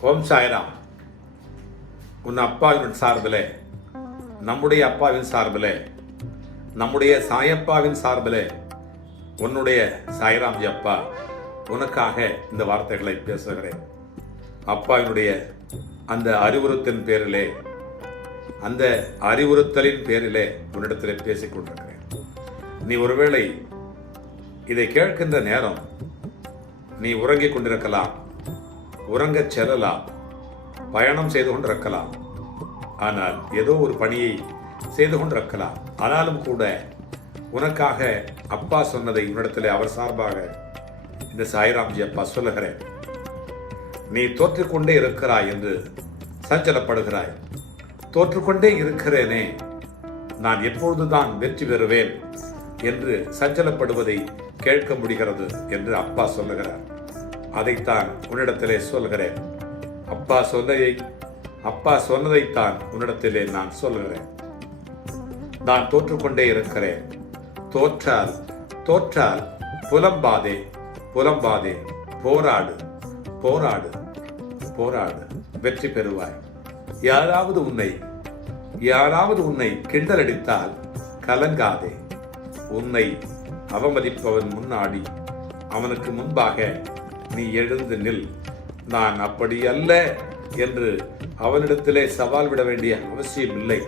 ஓம் சாய்ராம். உன் அப்பாவின் சார்பில் நம்முடைய அப்பாவின் சார்பில் நம்முடைய சாயப்பாவின் சார்பிலே உன்னுடைய சாய்ராம்ஜி அப்பா உனக்காக இந்த வார்த்தைகளை பேசுகிறேன். அப்பாவினுடைய அந்த அறிவுறுத்தின் பேரிலே அந்த அறிவுறுத்தலின் பேரிலே உன்னிடத்தில் பேசிக் கொண்டிருக்கிறேன். நீ ஒருவேளை இதை கேட்கின்ற நேரம் நீ உறங்கிக் கொண்டிருக்கலாம். உறங்கச் செல்லலாம். பயணம் செய்து கொண்டிருக்கலாம் ஆனால் ஏதோ ஒரு பணியை செய்து கொண்டிருக்கலாம் ஆனாலும் கூட உனக்காக அப்பா சொன்னதை உன்னிடத்திலே அவர் சார்பாக இந்த சாய்ராம்ஜி அப்பா சொல்லுகிறேன். நீ தோற்றுக்கொண்டே இருக்கிறாய் என்று சஞ்சலப்படுகிறாய். தோற்றுக்கொண்டே இருக்கிறேனே நான் எப்பொழுதுதான் வெற்றி பெறுவேன் என்று சஞ்சலப்படுவதை கேட்க முடிகிறது என்று அப்பா சொல்லுகிறார். அதைத்தான் உன்னிடத்திலே சொல்கிறேன் அப்பா சொன்னதை அப்பா சொன்னதைத்தான் உன்னிடத்திலே நான் சொல்கிறேன் நான் தோற்றுக்கொண்டே இருக்கிறேன். தோற்றால் தோற்றால் புலம்பாதே புலம்பாதே போராடு போராடு போராடு வெற்றி பெறுவாய். யாராவது உன்னை யாராவது உன்னை கிண்டலடித்தால் கலங்காதே. உன்னை அவமதிப்பவன் முன்னாடி அவனுக்கு முன்பாக நீ எழுந்து நில். நான் அப்படி அல்ல என்று அவனிடத்திலே சவால் விட வேண்டிய அவசியம் இல்லை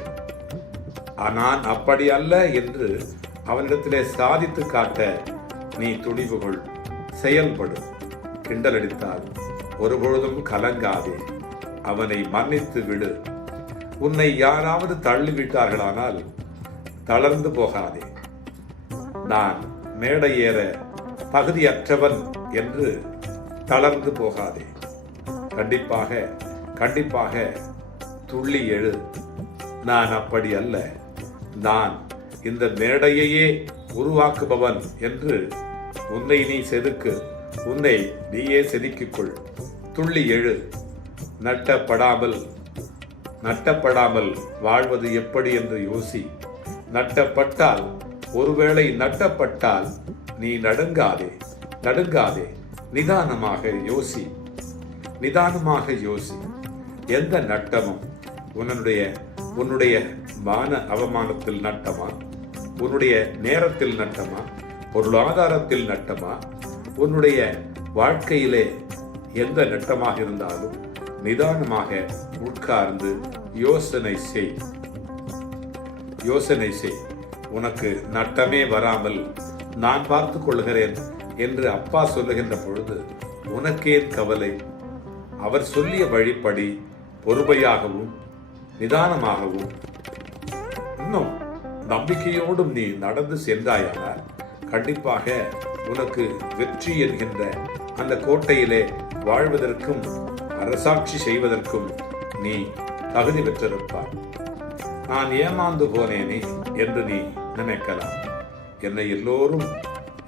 நான் அப்படி அல்ல என்று அவனிடத்திலே சாதித்து காட்ட நீ துணிவு கொள் செயல்படு கிண்டலடித்தால் ஒருபொழுதும் கலங்காதே. அவனை மன்னித்து விடு. உன்னை யாராவது தள்ளிவிட்டார்களானால் தளர்ந்து போகாதே. நான் மேடை ஏற தகுதியற்றவன் என்று தளர்ந்து போகாதே. கண்டிப்பாக கண்டிப்பாக துள்ளி எழு. நான் அப்படி அல்ல. நான் இந்த மேடையையே உருவாக்குபவன் என்று உன்னை நீ செதுக்கு. உன்னை நீயே செதுக்கிக்கொள் துள்ளி எழு. நட்டப்படாமல் நட்டப்படாமல் வாழ்வது எப்படி என்று யோசி. நட்டப்பட்டால் ஒருவேளை நட்டப்பட்டால் நீ நடுங்காதே. நடுங்காதே. நிதானமாக யோசி. நிதானமாக யோசி. எந்த நட்டமும் உன்னுடைய உன்னுடைய மான அவமானத்தில் நட்டமா? உன்னுடைய நேரத்தில் நட்டமா? பொருளாதாரத்தில் நட்டமா? உன்னுடைய வாழ்க்கையிலே எந்த நட்டமாக இருந்தாலும் நிதானமாக உட்கார்ந்து யோசனை செய். யோசனை செய். உனக்கு நட்டமே வராமல் நான் பார்த்து கொள்கிறேன் என்று அப்பா சொல்லுகின்ற பொழுது உனக்கேன் கவலை. அவர் சொல்லிய வழிப்படி பொறுமையாகவும் நிதானமாகவும் இன்னும் நம்பிக்கையோடும் நீ நடந்து சென்றாயானால் கண்டிப்பாக உனக்கு வெற்றி என்கின்ற அந்த கோட்டையிலே வாழ்வதற்கும் அரசாட்சி செய்வதற்கும் நீ தகுதி பெற்றிருப்பார் நான் ஏமாந்து போனேனே என்று நீ நினைக்கலாம். என்னை எல்லோரும்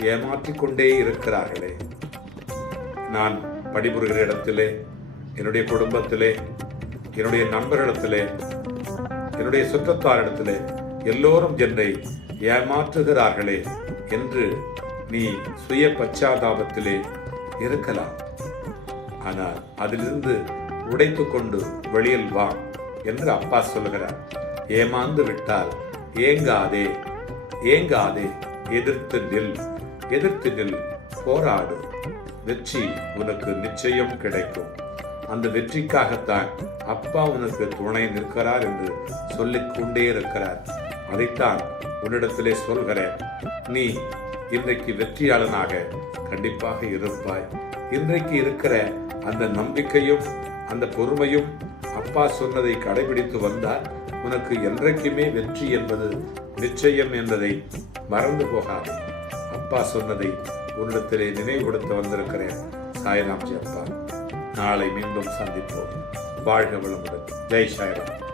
ஏமாற்றிக் கொண்டே இருக்கிறார்களே. நான் பணிபுரிகிற இடத்திலே என்னுடைய குடும்பத்திலே என்னுடைய நண்பர்களிடத்திலே என்னுடைய சுற்றத்தாரிடத்திலே எல்லோரும் என்னை ஏமாற்றுகிறார்களே என்று நீ சுய பச்சாதாபத்திலே இருக்கலாம். ஆனால் அதிலிருந்து உடைத்து கொண்டு வெளியில் வா என்று அப்பா சொல்லுகிறார். ஏமாந்து விட்டால் ஏங்காதே ஏங்காதே எதிர்த்து நில். எதிர்த்து நில் போராடு. வெற்றி உனக்கு நிச்சயம் கிடைக்கும். அந்த வெற்றிக்காகத்தான் அப்பா உனக்கு துணை நிற்கிறார் என்று சொல்லிக்கொண்டே இருக்கிறார். அதைத்தான் உன்னிடத்திலே சொல்கிறேன். நீ இன்றைக்கு வெற்றியாளனாக கண்டிப்பாக இருப்பாய். இன்றைக்கு இருக்கிற அந்த நம்பிக்கையும் அந்த பொறுமையும் அப்பா சொன்னதை கடைபிடித்து வந்தால் உனக்கு என்றைக்குமே வெற்றி என்பது நிச்சயம் என்பதை மறந்து போகாது. அப்பா சொன்னதை உன்னிடத்திலே நினைவுபடுத்த வந்திருக்கிறேன். சாய்ராம்ஜி அப்பா நாளை மீண்டும் சந்திப்போம். வாழ்க வளமுடன். ஜெய் சாய்ராம்.